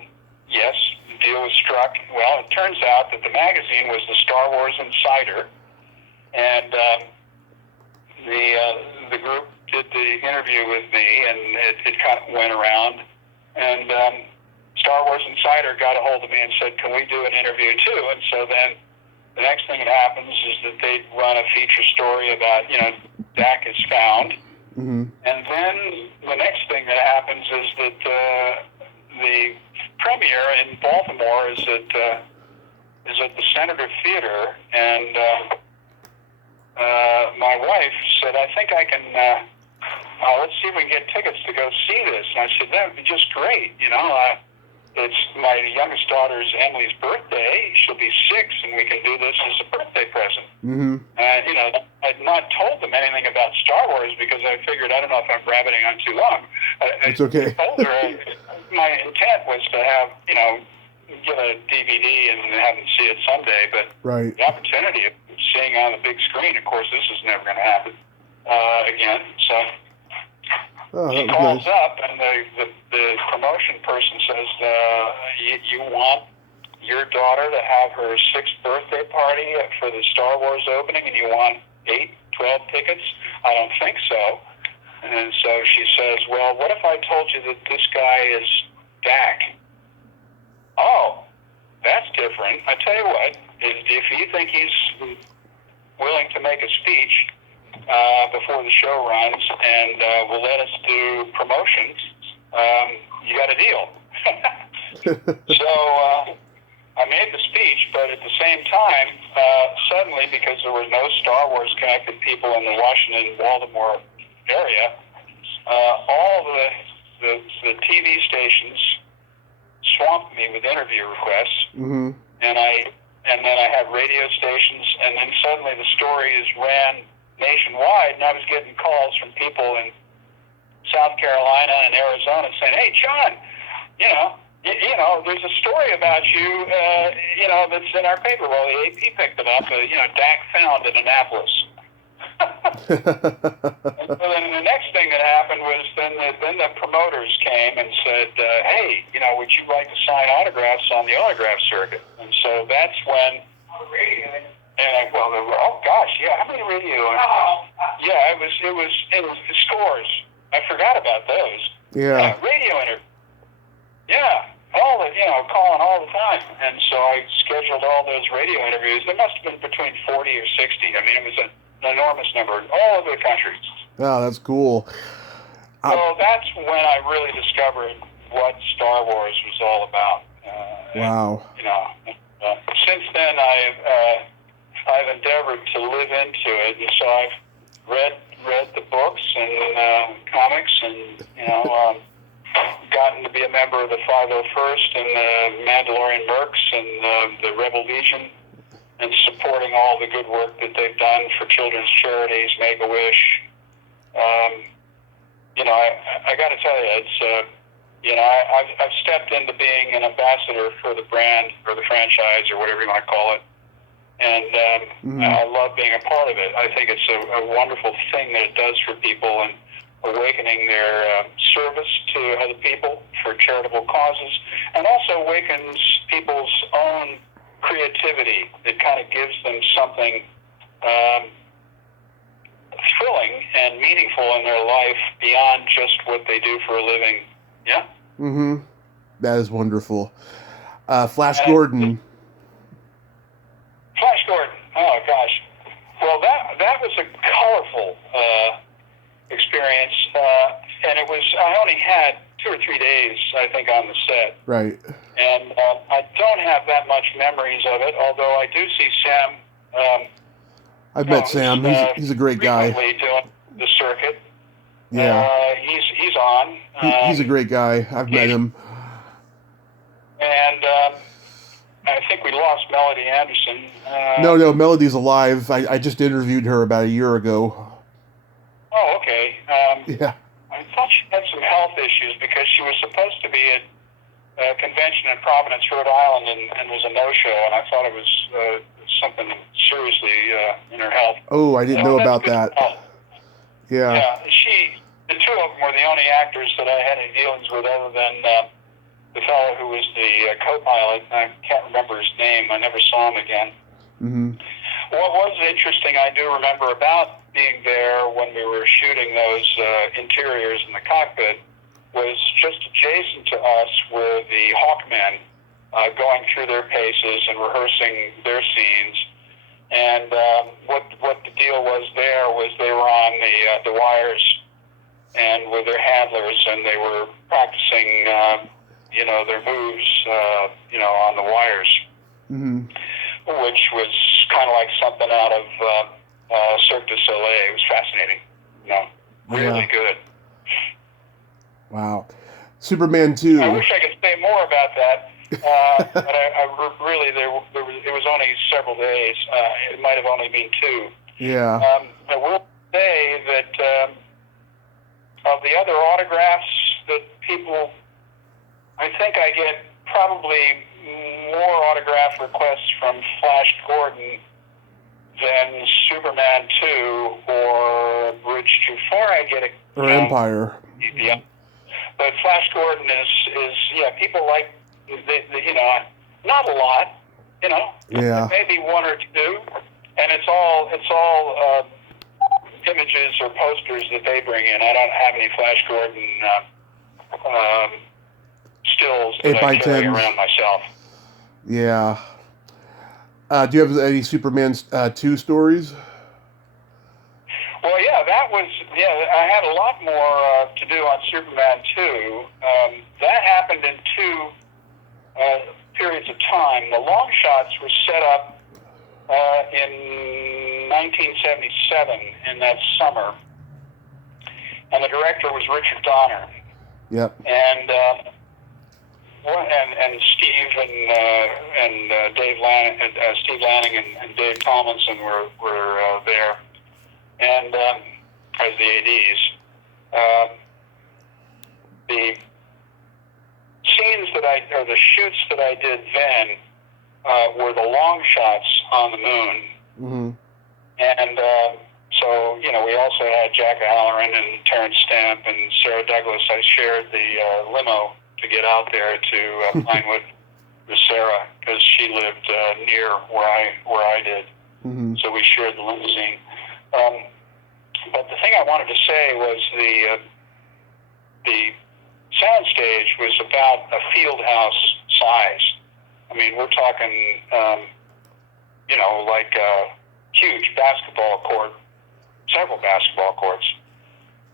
yes, the deal was struck. Well, it turns out that the magazine was the Star Wars Insider, and the group did the interview with me, and it kind of went around. And Star Wars Insider got a hold of me and said, can we do an interview too? And so then the next thing that happens is that they'd run a feature story about, Dak is found. And then the next thing that happens is that the premiere in Baltimore is at the Senator Theater, and my wife said, I think I can, let's see if we can get tickets to go see this. And I said, that would be just great, it's my youngest daughter's Emily's birthday. She'll be 6, and we can do this as a birthday present. I'd not told them anything about Star Wars because I figured, I don't know if I'm rabbiting on too long. It's okay. I told her my intent was to have, get a DVD and have them see it someday, but the opportunity of seeing on the big screen, of course, this is never going to happen again. So he calls up, and the promotion person says, you want your daughter to have her 6th birthday party for the Star Wars opening, and you want 8, 12 tickets? I don't think so. And so she says, well, what if I told you that this guy is Dak? Oh, that's different. I tell you what, if you think he's willing to make a speech before the show runs and will let us do promotions, you got a deal. So I made the speech, but at the same time, suddenly, because there were no Star Wars connected people in the Washington, Baltimore area, all the TV stations swamped me with interview requests, and then I had radio stations, and then suddenly the stories ran nationwide, and I was getting calls from people in South Carolina and Arizona saying, hey, John, there's a story about you, that's in our paper. Well, the AP picked it up, Dak found in Annapolis. So then the next thing that happened was then the promoters came and said, hey, would you like to sign autographs on the autograph circuit? And so that's when... oh gosh, yeah, how many radio? Yeah, it was scores. I forgot about those. Yeah. Radio interviews. Yeah, calling all the time. And so I scheduled all those radio interviews. There must have been between 40 or 60. I mean, it was an enormous number all over the country. Oh, that's cool. So that's when I really discovered what Star Wars was all about. Wow. Since then I've endeavored to live into it, and so I've read the books and comics, and gotten to be a member of the 501st and the Mandalorian Mercs and the Rebel Legion, and supporting all the good work that they've done for children's charities, Make-A-Wish. I got to tell you, it's I've stepped into being an ambassador for the brand or the franchise or whatever you want to call it. And I love being a part of it. I think it's a wonderful thing that it does for people, and awakening their service to other people for charitable causes, and also awakens people's own creativity. It kind of gives them something thrilling and meaningful in their life beyond just what they do for a living. Yeah? That is wonderful. Flash Gordon. Flash Gordon. Oh, gosh. Well, that was a colorful experience, and it was, I only had 2 or 3 days, I think, on the set. Right. And I don't have that much memories of it, although I do see Sam. I've met Sam. He's a great guy. Doing the circuit. Yeah. He's on. He's a great guy. I've met him. And I think we lost Melody Anderson. No, Melody's alive. I just interviewed her about a year ago. Oh, okay. Yeah. I thought she had some health issues because she was supposed to be at a convention in Providence, Rhode Island, and was a no-show, and I thought it was something seriously in her health. Oh, I didn't know about that. Yeah. Yeah, the two of them were the only actors that I had any dealings with other than the fellow who was the co-pilot. I can't remember his name. I never saw him again. Mm-hmm. What was interesting, I do remember about being there when we were shooting those interiors in the cockpit, was just adjacent to us were the Hawkmen going through their paces and rehearsing their scenes. And what the deal was there was they were on the wires and with their handlers, and they were practicing their moves on the wires, Mm-hmm. which was kind of like something out of Cirque du Soleil. It was fascinating, really good. Wow. Superman 2. I wish I could say more about that, but I really it was only several days. It might have only been 2. Yeah. I will say that of the other autographs that people, I think I get probably more autograph requests from Flash Gordon than Superman 2 or Bridge Too Far. I get Or Empire. Yeah. But Flash Gordon is people like, not a lot, Yeah. maybe 1 or 2, and it's all images or posters that they bring in. I don't have any Flash Gordon stills that I carry 8x10s. around myself. Yeah. Do you have any Superman 2 stories? Well, I had a lot more to do on Superman 2. That happened in 2 periods of time. The long shots were set up in 1977, in that summer, and the director was Richard Donner. Yep. And Steve and Dave Lanning, Steve Lanning and Dave Tomlinson were there, and as the ADs. The scenes the shoots that I did then were the long shots on the moon. Mm-hmm. And so, we also had Jack O'Halloran and Terrence Stamp and Sarah Douglas. I shared the limo to get out there to Pinewood with Sarah because she lived near where I did. Mm-hmm. So we shared the limousine. But the thing I wanted to say was the soundstage was about a field house size. I mean, we're talking, like a huge basketball court, several basketball courts,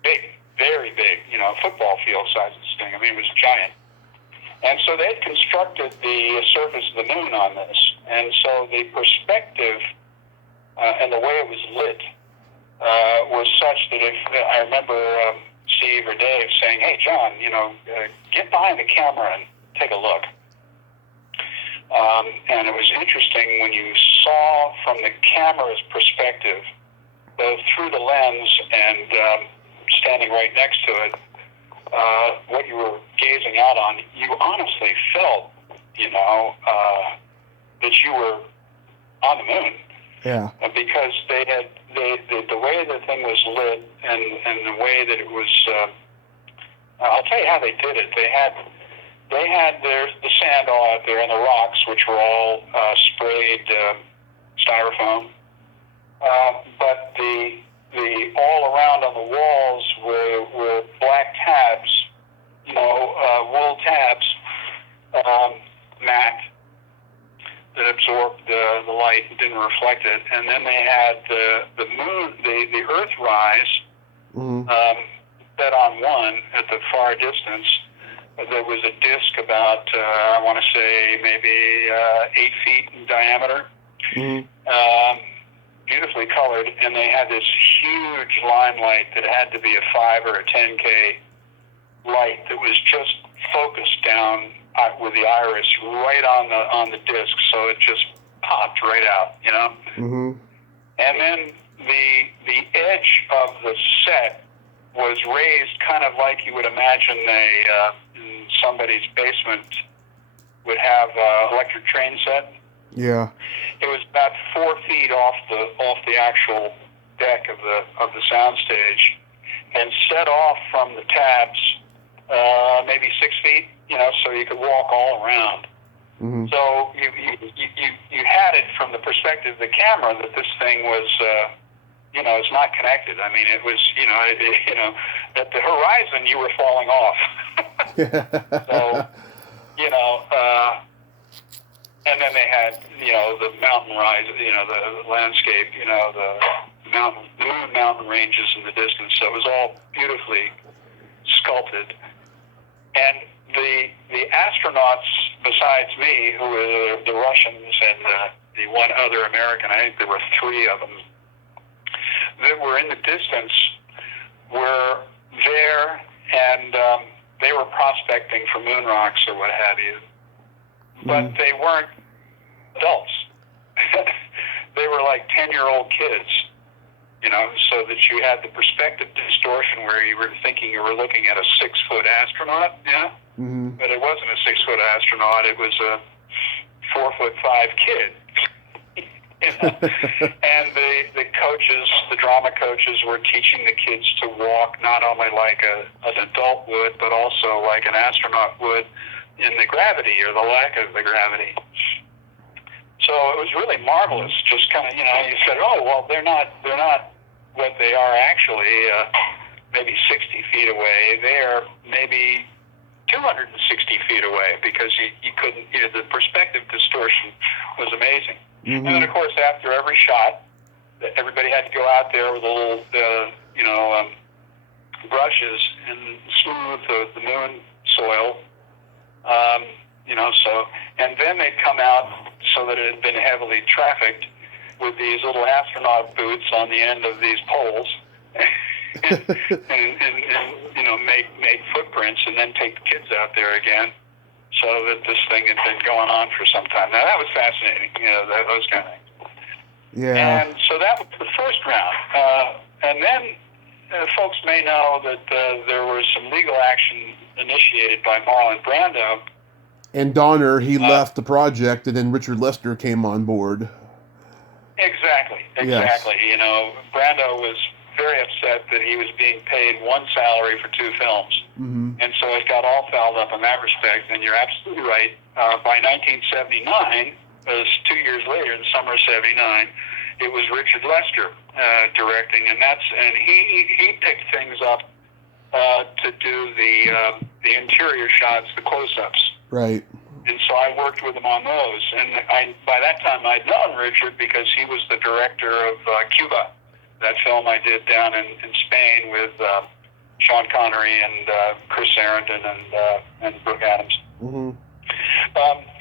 big, very big, football field size of this thing. I mean, it was giant. And so they had constructed the surface of the moon on this. And so the perspective and the way it was lit was such that if I remember Steve or Dave saying, "Hey, John, get behind the camera and take a look." And it was interesting when you saw from the camera's perspective, both through the lens and standing right next to it, what you were gazing out on, you honestly felt, that you were on the moon. Yeah. Because the way the thing was lit and the way that it was, I'll tell you how they did it. They had the sand all out there and the rocks, which were all sprayed styrofoam. But the all around on the walls were black tabs, wool tabs, matte, that absorbed the light and didn't reflect it. And then they had the moon, the Earth rise, Mm-hmm. set on one at the far distance. There was a disc about, I want to say, maybe 8 feet in diameter. Mm-hmm. beautifully colored, and they had this huge limelight that had to be a 5 or a 10K light that was just focused down with the iris right on the disc, so it just popped right out, you know. Mm-hmm. And then the edge of the set was raised kind of like you would imagine in somebody's basement would have an electric train set. Yeah. It was about 4 feet off the actual deck of the soundstage, and set off from the tabs maybe 6 feet, you know, so you could walk all around. Mm-hmm. So you had it from the perspective of the camera that this thing was, you know, it's not connected. I mean, it was, you know, at the horizon you were falling off. So, you know, and then they had, you know, the mountain rise, you know, the landscape, you know, the mountain ranges in the distance. So it was all beautifully sculpted. And the astronauts, besides me, who were the Russians and the one other American, I think there were 3 of them, that were in the distance, were there, and they were prospecting for moon rocks or what have you. But they weren't adults. They were like 10-year-old kids, you know, so that you had the perspective distortion where you were thinking you were looking at a 6-foot astronaut, yeah? Mm-hmm. But it wasn't a 6-foot astronaut, it was a 4'5" kid. You know? And the coaches, the drama coaches, were teaching the kids to walk not only like an adult would, but also like an astronaut would in the gravity or the lack of the gravity. So it was really marvelous. Just kind of, you know, you said, oh, well, they're not what they are actually. Maybe 60 feet away. They're maybe 260 feet away because you couldn't. You know, the perspective distortion was amazing. Mm-hmm. And then, of course, after every shot, everybody had to go out there with a little, you know, brushes and smooth the moon soil. You know, so, and then they'd come out so that it had been heavily trafficked with these little astronaut boots on the end of these poles, and you know, make footprints, and then take the kids out there again, so that this thing had been going on for some time. Now that was fascinating, you know, those kind of things. Yeah. And so that was the first round, and then folks may know that there was some legal action initiated by Marlon Brando. And Donner, he left the project, and then Richard Lester came on board. Exactly. Yes. You know, Brando was very upset that he was being paid one salary for 2 films. Mm-hmm. And so it got all fouled up in that respect, and you're absolutely right. By 1979, 2 years later, in the summer of 79, it was Richard Lester directing, and he picked things up to do the interior shots, the close-ups. Right. And so I worked with him on those. And by that time, I'd known Richard because he was the director of Cuba, that film I did down in Spain with Sean Connery and Chris Sarandon and Brooke Adams. Mm-hmm.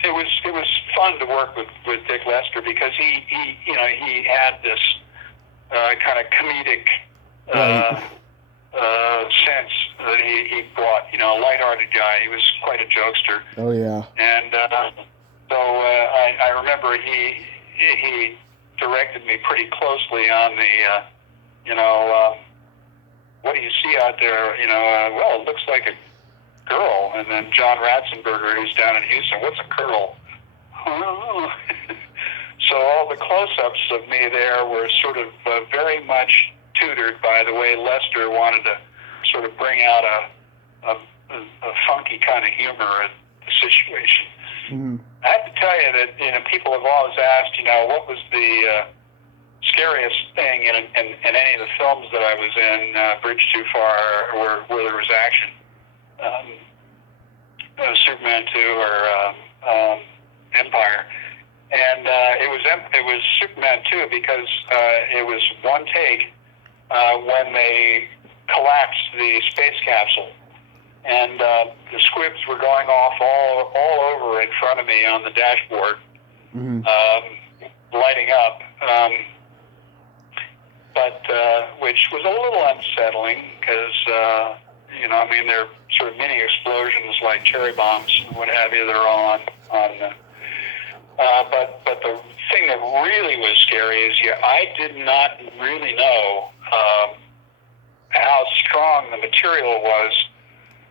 It was fun to work with Dick Lester because he you know, he had this kind of comedic sense that he brought, you know, a lighthearted guy. He was quite a jokester. Oh yeah. And so I remember he directed me pretty closely on the you know, what do you see out there? You know, well, it looks like a girl. And then John Ratzenberger, who's down in Houston, what's a curl? Oh. So all the close-ups of me there were sort of very much tutored by the way Lester wanted to sort of bring out a funky kind of humor at the situation. Mm-hmm. I have to tell you that, you know, people have always asked, you know, what was the scariest thing in any of the films that I was in, Bridge Too Far, or where there was action, Superman 2 or Empire. And it was Superman 2 because it was one take when they collapsed the space capsule, and the squibs were going off all over in front of me on the dashboard, Mm-hmm. Lighting up. but which was a little unsettling because, they're sort of mini explosions like cherry bombs and what have you that are all on but the thing that really was scary is I did not really know how strong the material was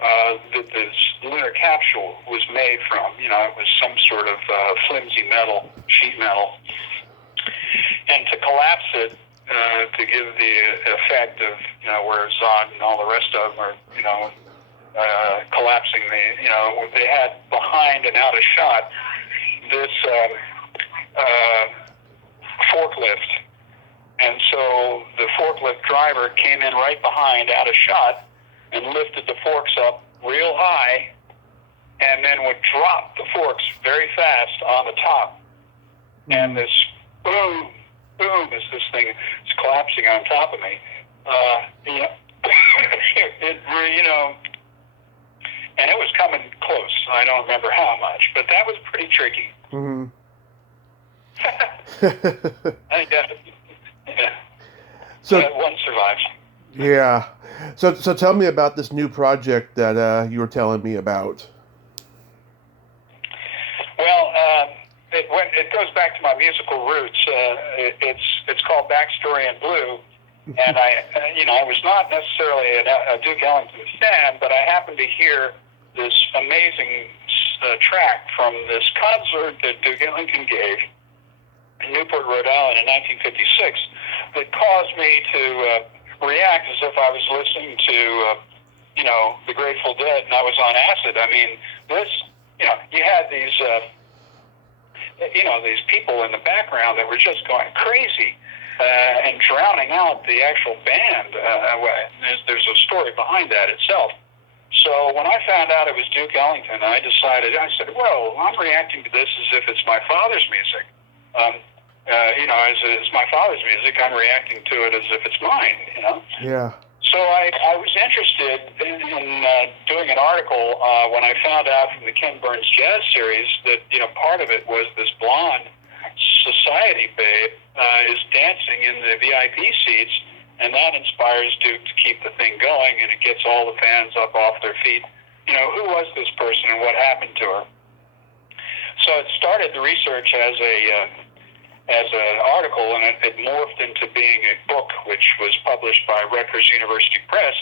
that this lunar capsule was made from. It was some sort of flimsy metal, sheet metal. And to collapse it, to give the effect of, where Zod and all the rest of them are, collapsing they had behind and out of shot this forklift. And so the forklift driver came in right behind, out of shot, and lifted the forks up real high, and then would drop the forks very fast on the top. And this boom, boom, as this thing is collapsing on top of me. And it was coming close. I don't remember how much, but that was pretty tricky. Mm-hmm. I think that, So one survives. yeah. So tell me about this new project that you were telling me about. Well, it goes back to my musical roots. It's called Backstory in Blue, and I was not necessarily a Duke Ellington fan, but I happened to hear this amazing track from this concert that Duke Ellington gave in Newport, Rhode Island in 1956 that caused me to react as if I was listening to, the Grateful Dead and I was on acid. I mean, you had these, these people in the background that were just going crazy and drowning out the actual band. There's a story behind that itself. So when I found out it was Duke Ellington, I said, well, I'm reacting to this as if it's my father's music. As it's my father's music, I'm reacting to it as if it's mine, Yeah. So I was interested in doing an article when I found out from the Ken Burns Jazz Series that, part of it was this blonde society babe is dancing in the VIP seats, and that inspires Duke to keep the thing going, and it gets all the fans up off their feet. Who was this person and what happened to her? So it started the research as an article, and it morphed into being a book, which was published by Rutgers University Press.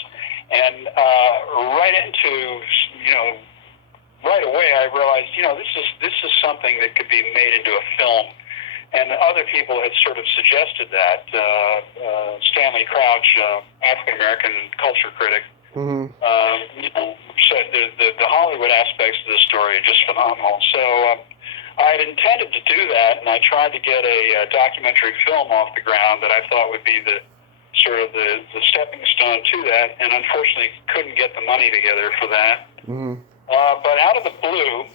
And right away I realized, this is something that could be made into a film. And other people had sort of suggested that. Stanley Crouch, African-American culture critic, said the Hollywood aspects of the story are just phenomenal. So I had intended to do that, and I tried to get a documentary film off the ground that I thought would be the stepping stone to that, and unfortunately couldn't get the money together for that. Mm-hmm. But out of the blue,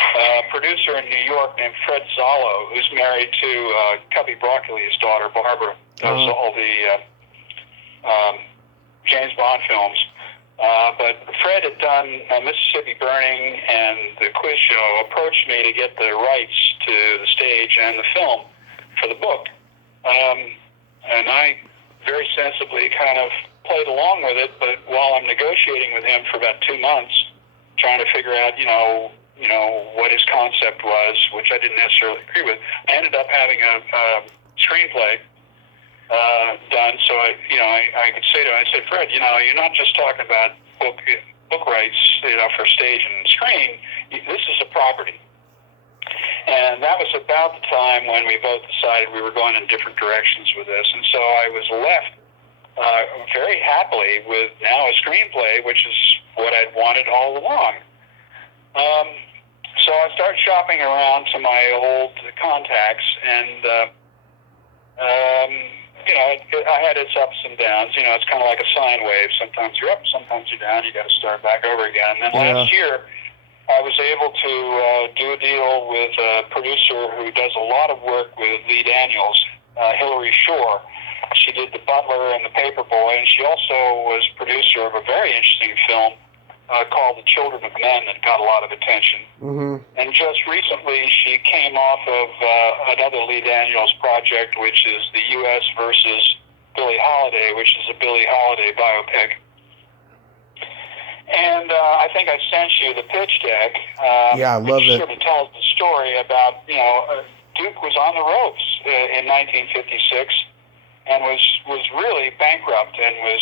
a producer in New York named Fred Zollo, who's married to Cubby Broccoli's daughter, Barbara, does all the James Bond films. But Fred had done Mississippi Burning and the quiz show, approached me to get the rights to the stage and the film for the book. And I very sensibly kind of played along with it, but while I'm negotiating with him for about 2 months, trying to figure out, what his concept was, which I didn't necessarily agree with, I ended up having a screenplay done. So I could say to him, I said, Fred, you're not just talking about book rights, for stage and screen. This is a property. And that was about the time when we both decided we were going in different directions with this. And so I was left very happily with now a screenplay, which is what I'd wanted all along. So I started shopping around to my old contacts, and I had its ups and downs. It's kind of like a sine wave. Sometimes you're up, sometimes you're down. You got to start back over again. And then last year, I was able to do a deal with a producer who does a lot of work with Lee Daniels, Hillary Shore. She did The Butler and The Paperboy, and she also was producer of a very interesting film called The Children of Men that got a lot of attention. Mm-hmm. And just recently, she came off of another Lee Daniels project, which is the U.S. versus Billie Holiday, which is a Billie Holiday biopic. And I think I sent you the pitch deck. Yeah, I love which it. sort of tells the story about, Duke was on the ropes in 1956 and was really bankrupt and was,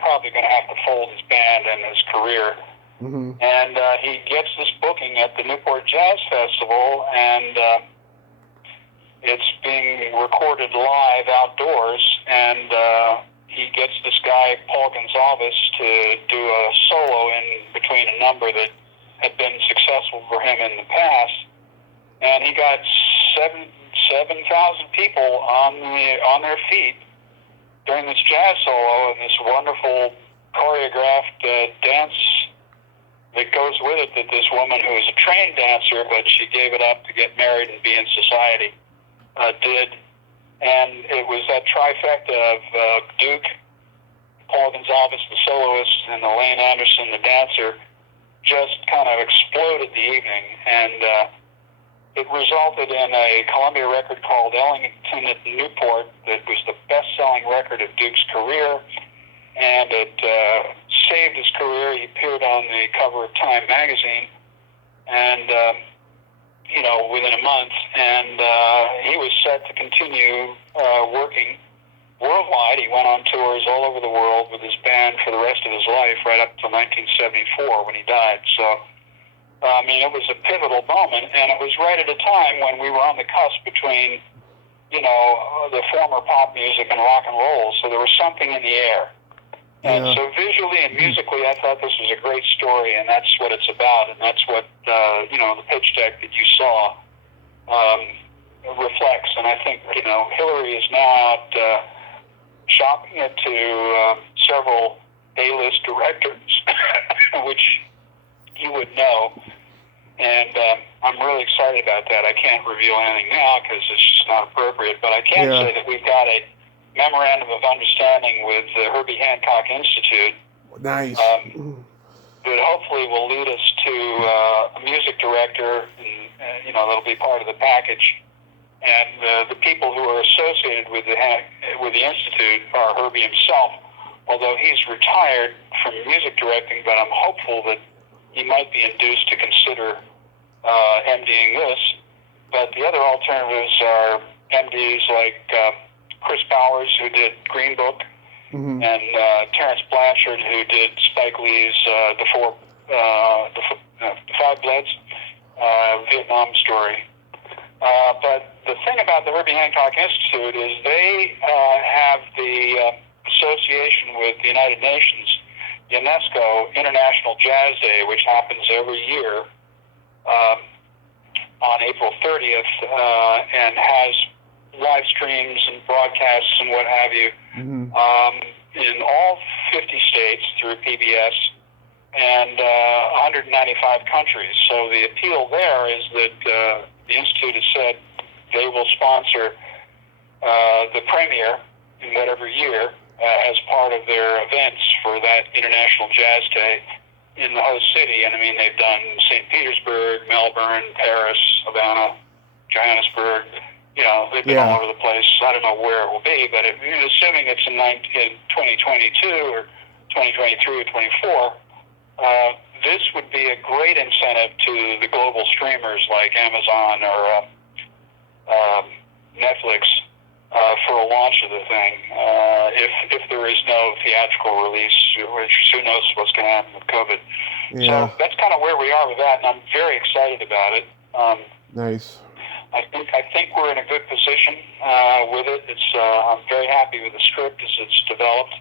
probably going to have to fold his band and his career. Mm-hmm. And he gets this booking at the Newport Jazz Festival, and it's being recorded live outdoors, and he gets this guy, Paul Gonsalves, to do a solo in between a number that had been successful for him in the past. And he got 7,000 people on their feet during this jazz solo and this wonderful choreographed dance that goes with it that this woman who is a trained dancer, but she gave it up to get married and be in society, did. And it was that trifecta of Duke, Paul Gonsalves, the soloist, and Elaine Anderson, the dancer, just kind of exploded the evening. And it resulted in a Columbia record called Ellington at Newport that was the best-selling record of Duke's career. And it saved his career. He appeared on the cover of Time magazine, and within a month, and he was set to continue working worldwide. He went on tours all over the world with his band for the rest of his life, right up to 1974 when he died. So, it was a pivotal moment, and it was right at a time when we were on the cusp between, the former pop music and rock and roll. So there was something in the air. And so visually and musically, I thought this was a great story, and that's what it's about, and that's what, the pitch deck that you saw reflects. And I think, Hillary is now out shopping it to several A-list directors, which you would know. And I'm really excited about that. I can't reveal anything now because it's just not appropriate, but I can say that we've got a memorandum of understanding with the Herbie Hancock Institute. Nice. That hopefully will lead us to a music director, and that'll be part of the package. And the people who are associated with the Institute are Herbie himself, although he's retired from music directing, but I'm hopeful that he might be induced to consider MDing this. But the other alternatives are MDs like Chris Bowers, who did Green Book, and Terrence Blanchard, who did Spike Lee's The Five Bloods Vietnam story. But the thing about the Herbie Hancock Institute is they have the association with the United Nations, UNESCO International Jazz Day, which happens every year on April 30th, and has live streams and broadcasts and what have you in all 50 states through PBS and 195 countries. So the appeal there is that the Institute has said they will sponsor the premiere in whatever year as part of their events for that International Jazz Day in the host city. And they've done St. Petersburg, Melbourne, Paris, Havana, Johannesburg. They've been all over the place. I don't know where it will be, but assuming it's in 2022 or 2023 or 24, this would be a great incentive to the global streamers like Amazon or Netflix for a launch of the thing. If there is no theatrical release, which who knows what's going to happen with COVID. So that's kind of where we are with that, and I'm very excited about it. Nice. I think we're in a good position with it. I'm very happy with the script as it's developed.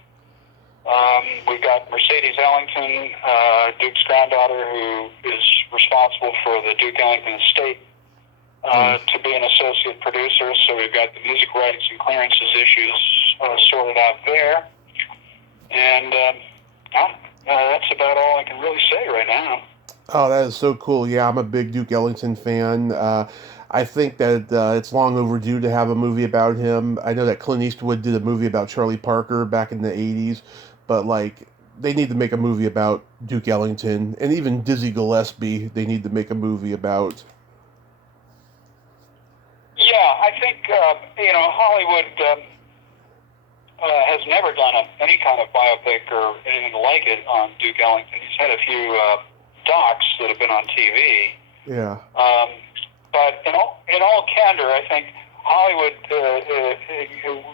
We've got Mercedes Ellington, Duke's granddaughter, who is responsible for the Duke Ellington estate, to be an associate producer. So we've got the music rights and clearances issues sorted out there. And that's about all I can really say right now. Oh, that is so cool. Yeah, I'm a big Duke Ellington fan. I think that it's long overdue to have a movie about him. I know that Clint Eastwood did a movie about Charlie Parker back in the 80s, but they need to make a movie about Duke Ellington, and even Dizzy Gillespie. They need to make a movie about. Yeah, I think Hollywood has never done any kind of biopic or anything like it on Duke Ellington. He's had a few docs that have been on TV. Yeah. But in all candor, I think Hollywood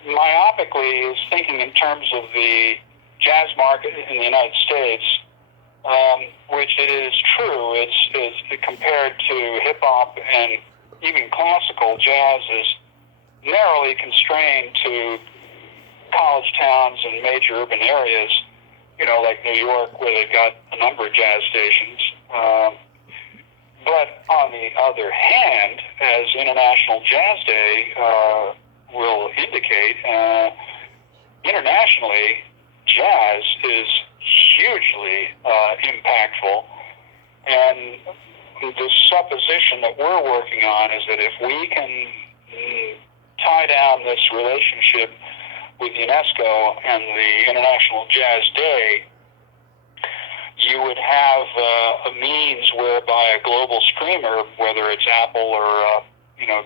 myopically is thinking in terms of the jazz market in the United States, which it is true. It's compared to hip hop and even classical, jazz is narrowly constrained to college towns and major urban areas, like New York, where they've got a number of jazz stations. But on the other hand, as International Jazz Day will indicate, internationally, jazz is hugely impactful. And the supposition that we're working on is that if we can tie down this relationship with UNESCO and the International Jazz Day, you would have a means whereby a global streamer, whether it's Apple or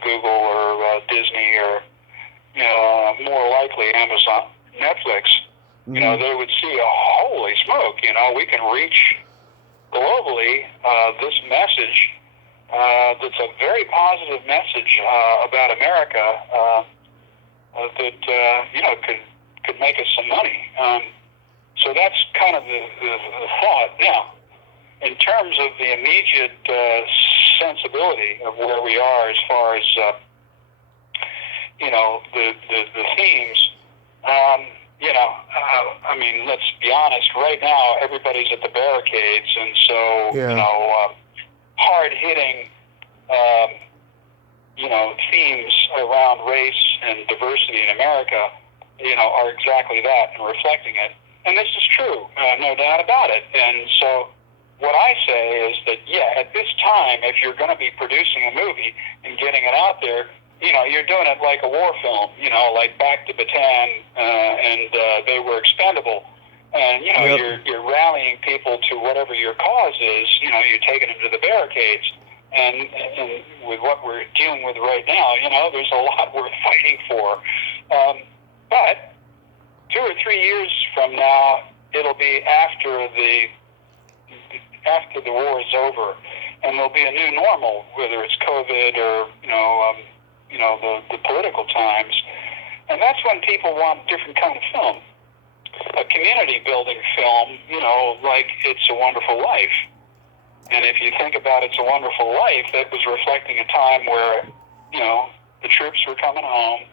Google or Disney or more likely Amazon, Netflix, they would see, holy smoke, we can reach globally this message that's a very positive message about America that could make us some money. So that's kind of the thought. Now, in terms of the immediate sensibility of where we are as far as the themes, let's be honest. Right now, everybody's at the barricades, and so hard-hitting themes around race and diversity in America, are exactly that and reflecting it. And this is true, no doubt about it. And so what I say is that, at this time, if you're going to be producing a movie and getting it out there, you're doing it like a war film, like Back to Bataan, and They Were Expendable. And, you're rallying people to whatever your cause is, you're taking them to the barricades. And with what we're dealing with right now, there's a lot worth fighting for. But 2 or 3 years from now, it'll be after the war is over, and there'll be a new normal, whether it's COVID or the political times, and that's when people want a different kind of film, a community building film, like It's a Wonderful Life. And if you think about It's a Wonderful Life, that was reflecting a time where the troops were coming home.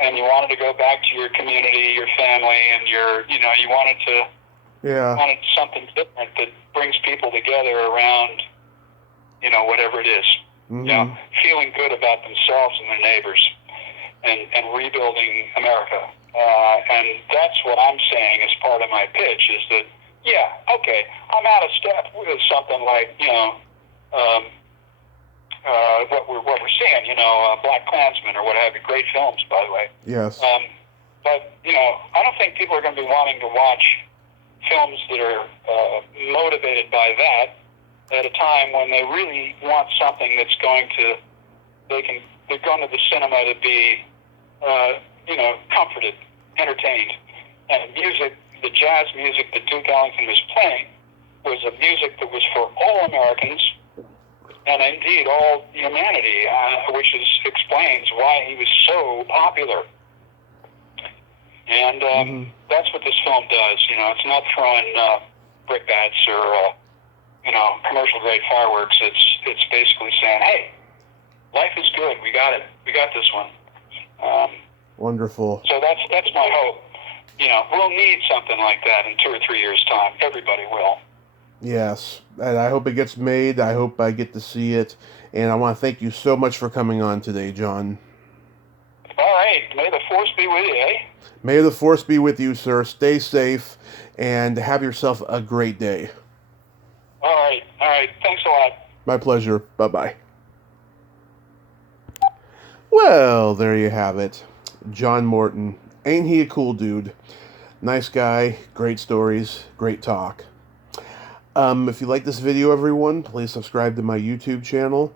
And you wanted to go back to your community, your family, and you wanted something different that brings people together around, whatever it is. Mm-hmm. Feeling good about themselves and their neighbors, and rebuilding America. And that's what I'm saying as part of my pitch is that, I'm out of step with something like, what we're seeing, Black Klansman or what have you. Great films, by the way. Yes. But, I don't think people are going to be wanting to watch films that are motivated by that at a time when they really want something that's they're going to the cinema to be, comforted, entertained. And music, the jazz music that Duke Ellington was playing was a music that was for all Americans, and indeed all humanity, which explains why he was so popular. And that's what this film does. It's not throwing brickbats or commercial grade fireworks. It's basically saying, hey, life is good. We got it. We got this one. Wonderful. So that's my hope. We'll need something like that in 2 or 3 years' time. Everybody will. Yes, and I hope it gets made. I hope I get to see it. And I want to thank you so much for coming on today, John. All right. May the force be with you, eh? May the force be with you, sir. Stay safe and have yourself a great day. All right. Thanks a lot. My pleasure. Bye-bye. Well, there you have it. John Morton. Ain't he a cool dude? Nice guy, great stories, great talk. If you like this video, everyone, please subscribe to my YouTube channel,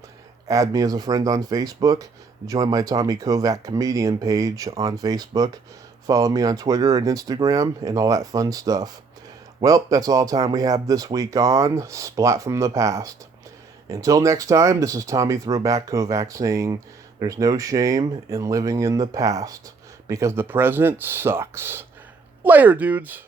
add me as a friend on Facebook, join my Tommy Kovac comedian page on Facebook, follow me on Twitter and Instagram, and all that fun stuff. Well, that's all the time we have this week on Splat from the Past. Until next time, this is Tommy Throwback Kovac saying, there's no shame in living in the past, because the present sucks. Later, dudes!